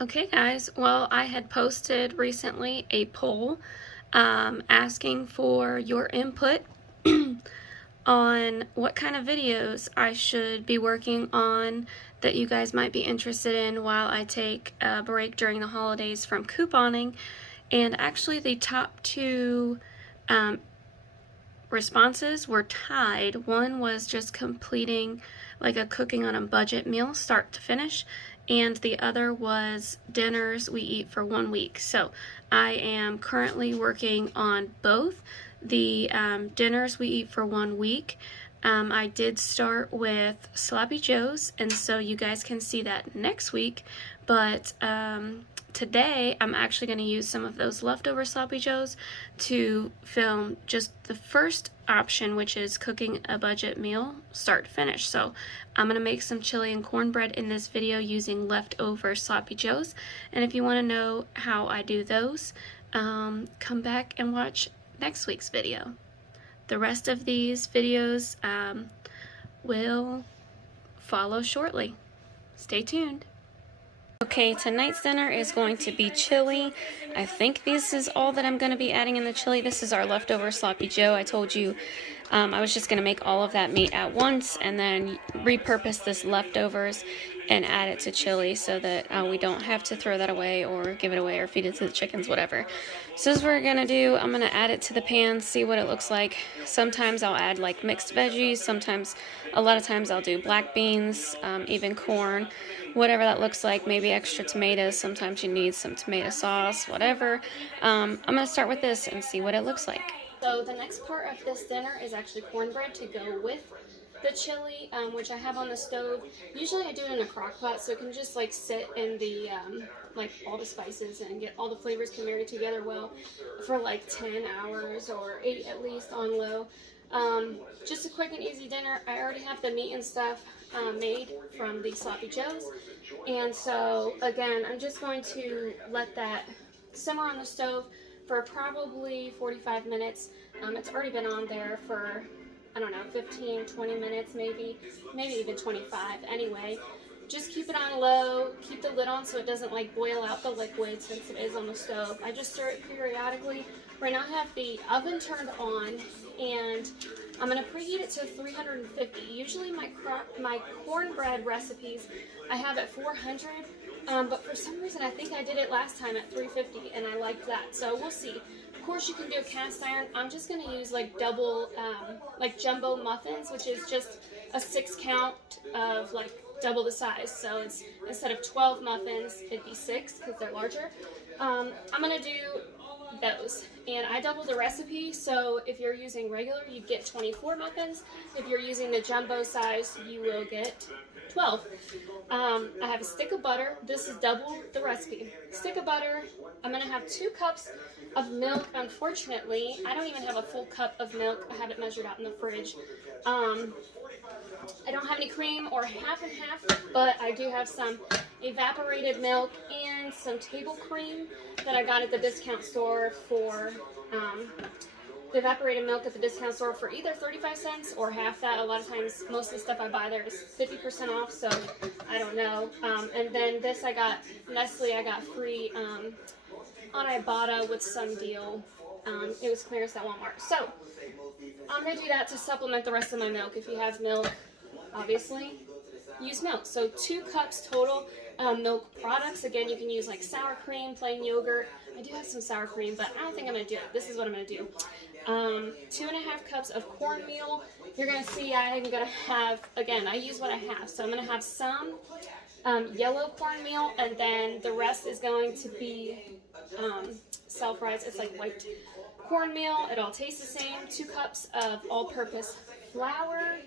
Okay guys, well I had posted recently a poll asking for your input on what kind of videos I should be working on that you guys might be interested in while I take a break during the holidays from couponing. And actually the top two responses were tied. One was just completing like a cooking on a budget meal start to finish, and the other was dinners we eat for 1 week. So I am currently working on both. The dinners we eat for 1 week, I did start with Sloppy Joe's, and so you guys can see that next week, but today I'm actually going to use some of those leftover Sloppy Joes to film just the first option, which is cooking a budget meal start to finish. So I'm going to make some chili and cornbread in this video using leftover Sloppy Joes, and if you want to know how I do those, come back and watch next week's video. The rest of these videos will follow shortly. Stay tuned. Okay, tonight's dinner is going to be chili. I think this is all that I'm going to be adding in the chili. This is our leftover Sloppy Joe. I told you I was just going to make all of that meat at once and then repurpose this leftovers and add it to chili so that we don't have to throw that away or give it away or feed it to the chickens, whatever. So this is what we're going to do. I'm going to add it to the pan, see what it looks like. Sometimes I'll add like mixed veggies. Sometimes, a lot of times I'll do black beans, even corn, whatever that looks like, maybe extra tomatoes. Sometimes you need some tomato sauce, whatever. I'm going to start with this and see what it looks like. So the next part of this dinner is actually cornbread to go with the chili, which I have on the stove. Usually I do it in a crock pot so it can just like sit in the, like all the spices and get all the flavors can marry together well for like 10 hours or 8 at least on low. Just a quick and easy dinner. I already have the meat and stuff made from the Sloppy Joes, and so again I'm just going to let that simmer on the stove for probably 45 minutes. It's already been on there for, I don't know, 15-20 minutes, maybe even 25. Anyway, just keep it on low, keep the lid on so it doesn't like boil out the liquid since it is on the stove. I just stir it periodically. Right now I have the oven turned on and I'm going to preheat it to 350. Usually my cornbread recipes I have at 400, but for some reason I think I did it last time at 350 and I liked that, so we'll see. Of course you can do a cast iron. I'm just going to use like double, like jumbo muffins, which is just a 6 count of like double the size. So it's, instead of 12 muffins, it'd be 6 because they're larger. I'm going to do those, and I double the recipe, so if you're using regular you get 24 muffins. If you're using the jumbo size you will get 12. I have a stick of butter. This is double the recipe. Stick of butter. I'm going to have 2 cups of milk. Unfortunately, I don't even have a full cup of milk. I have it measured out in the fridge. I don't have any cream or half and half, but I do have some evaporated milk and some table cream that I got at the discount store for, the evaporated milk at the discount store for either 35 cents or half that. A lot of times, most of the stuff I buy there is 50% off, so I don't know. And then this I got, Nestle I got free on Ibotta with some deal. It was clearance at Walmart. So I'm going to do that to supplement the rest of my milk. If you have milk, obviously, use milk. So 2 cups total milk products. Again, you can use like sour cream, plain yogurt. I do have some sour cream, but I don't think I'm going to do it. This is what I'm going to do. 2.5 cups of cornmeal. You're going to see I'm going to have, again, I use what I have. So I'm going to have some yellow cornmeal, and then the rest is going to be self-rise. It's like white cornmeal. It all tastes the same. 2 cups of all-purpose flour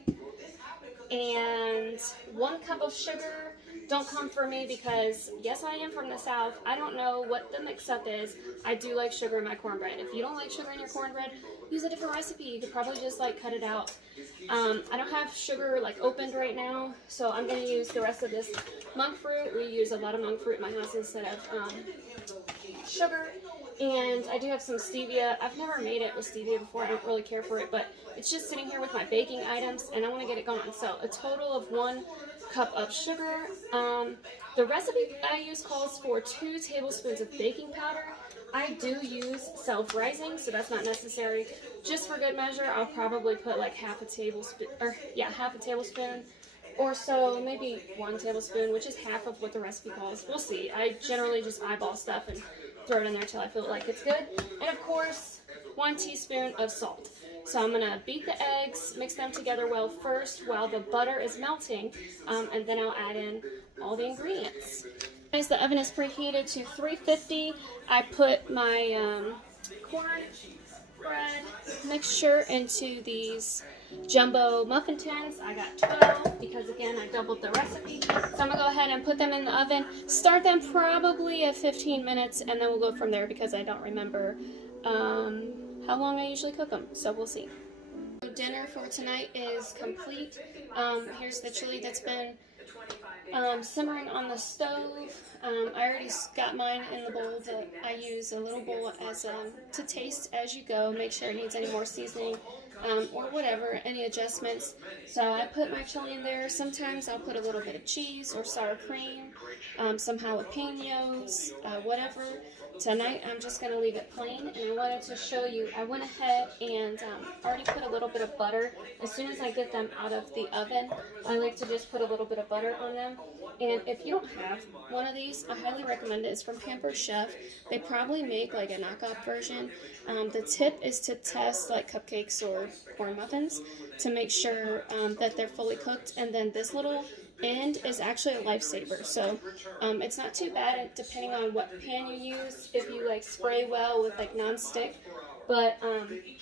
and 1 cup of sugar. Don't come for me because, yes, I am from the South. I don't know what the mix-up is. I do like sugar in my cornbread. If you don't like sugar in your cornbread, use a different recipe. You could probably just like cut it out. I don't have sugar like opened right now, so I'm going to use the rest of this monk fruit. We use a lot of monk fruit in my house instead of sugar. And I do have some stevia. I've never made it with stevia before. I don't really care for it, but it's just sitting here with my baking items, and I want to get it going. So a total of 1 cup of sugar. The recipe I use calls for 2 tablespoons of baking powder. I do use self-rising, so that's not necessary. Just for good measure, I'll probably put like half a tablespoon or so, maybe 1 tablespoon, which is half of what the recipe calls. We'll see. I generally just eyeball stuff and throw it in there till I feel like it's good. And of course, 1 teaspoon of salt. So I'm gonna beat the eggs, mix them together well first while the butter is melting, and then I'll add in all the ingredients. As the oven is preheated to 350, I put my corn bread mixture into these jumbo muffin tins. I got 12 because again I doubled the recipe. So I'm gonna go ahead and put them in the oven. Start them probably at 15 minutes and then we'll go from there because I don't remember how long I usually cook them. So we'll see. Dinner for tonight is complete. Here's the chili that's been simmering on the stove. I already got mine in the bowl that I use a little bowl as to taste as you go. Make sure it needs any more seasoning or whatever, any adjustments. So I put my chili in there. Sometimes I'll put a little bit of cheese or sour cream, some jalapenos, whatever. Tonight I'm just going to leave it plain, and I wanted to show you, I went ahead and already put a little bit of butter. As soon as I get them out of the oven, I like to just put a little bit of butter on them. And if you don't have one of these, I highly recommend it. It's from Pampered Chef. They probably make like a knockoff version. The tip is to test like cupcakes or corn muffins to make sure that they're fully cooked. And then this little end is actually a lifesaver. So it's not too bad depending on what pan you use, if you like spray well with like non-stick. But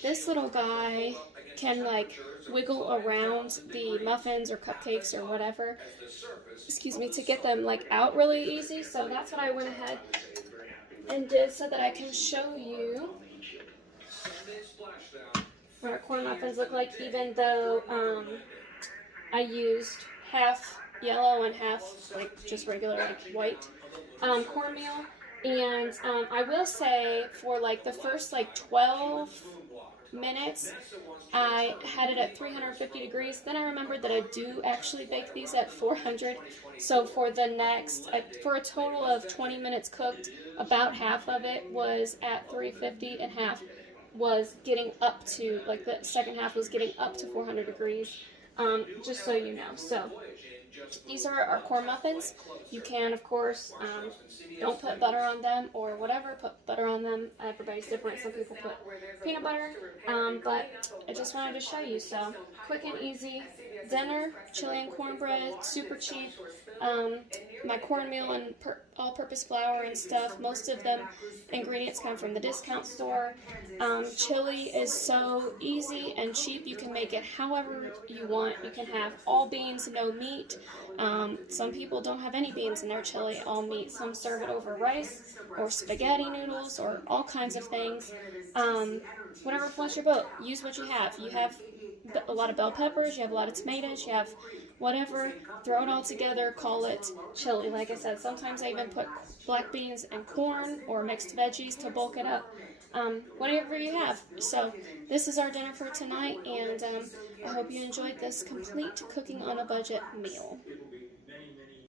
this little guy can like wiggle around the muffins or cupcakes or whatever, excuse me, to get them like out really easy. So that's what I went ahead and did so that I can show you what our corn muffins look like, even though I used half yellow and half like just regular like white cornmeal. And I will say for like the first like 12 minutes I had it at 350 degrees. Then I remembered that I do actually bake these at 400. So for the next, for a total of 20 minutes cooked, about half of it was at 350 and half was getting up to, like the second half was getting up to 400 degrees, just so you know. So these are our corn muffins. You can, of course, don't put butter on them or whatever, put butter on them. Everybody's different. Some people put peanut butter, but I just wanted to show you. So quick and easy dinner, chili and cornbread, super cheap. My cornmeal and all-purpose flour and stuff, most of them ingredients come from the discount store. Chili is so easy and cheap. You can make it however you want. You can have all beans, no meat. Some people don't have any beans in their chili, all meat. Some serve it over rice or spaghetti noodles or all kinds of things. Whatever floats your boat, use what you have. You have a lot of bell peppers, you have a lot of tomatoes, you have whatever, throw it all together, call it chili. Like I said, sometimes I even put black beans and corn or mixed veggies to bulk it up. Whatever you have. So this is our dinner for tonight, and I hope you enjoyed this complete cooking on a budget meal.